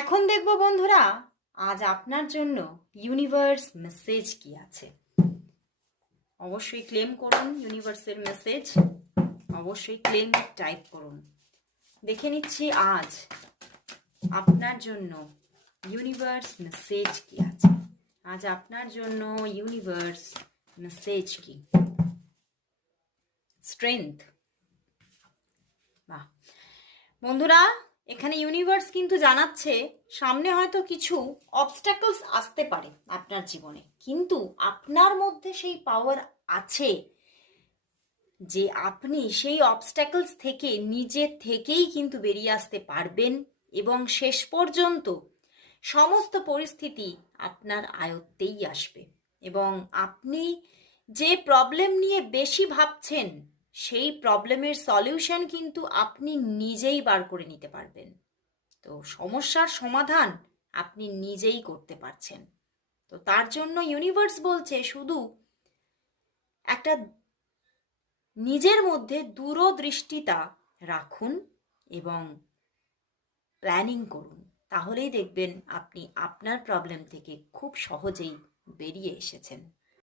এখন দেখব বন্ধুরা, আজ আপনার জন্য ইউনিভার্স মেসেজ কি আছে। অবশ্যই ক্লেম করুন ইউনিভার্সের মেসেজ, অবশ্যই ক্লেম টাইপ করুন। দেখে নিচ্ছি আজ আপনার জন্য ইউনিভার্স মেসেজ কি আছে। আজ আপনার জন্য ইউনিভার্স মেসেজ কি। স্ট্রেংথ। বাহ বন্ধুরা, এখানে ইউনিভার্স কিন্তু জানাচ্ছে সামনে হয়তো কিছু অবস্ট্যাকলস আসতে পারে আপনার জীবনে, কিন্তু আপনার মধ্যে সেই পাওয়ার আছে যে আপনি সেই অবস্ট্যাকলস থেকে নিজে থেকেই কিন্তু বেরিয়ে আসতে পারবেন এবং শেষ পর্যন্ত সমস্ত পরিস্থিতি আপনার আয়ত্তেই আসবে এবং আপনি যে প্রবলেম নিয়ে বেশি ভাবছেন সেই প্রবলেমের সলিউশন কিন্তু আপনি নিজেই বার করে নিতে পারবেন। তো সমস্যার সমাধান আপনি নিজেই করতে পারছেন। তো তার জন্য ইউনিভার্স বলছে শুধু একটা নিজের মধ্যে দূরদৃষ্টিতা রাখুন এবং প্ল্যানিং করুন, তাহলেই দেখবেন আপনি আপনার প্রবলেম থেকে খুব সহজেই বেরিয়ে এসেছেন।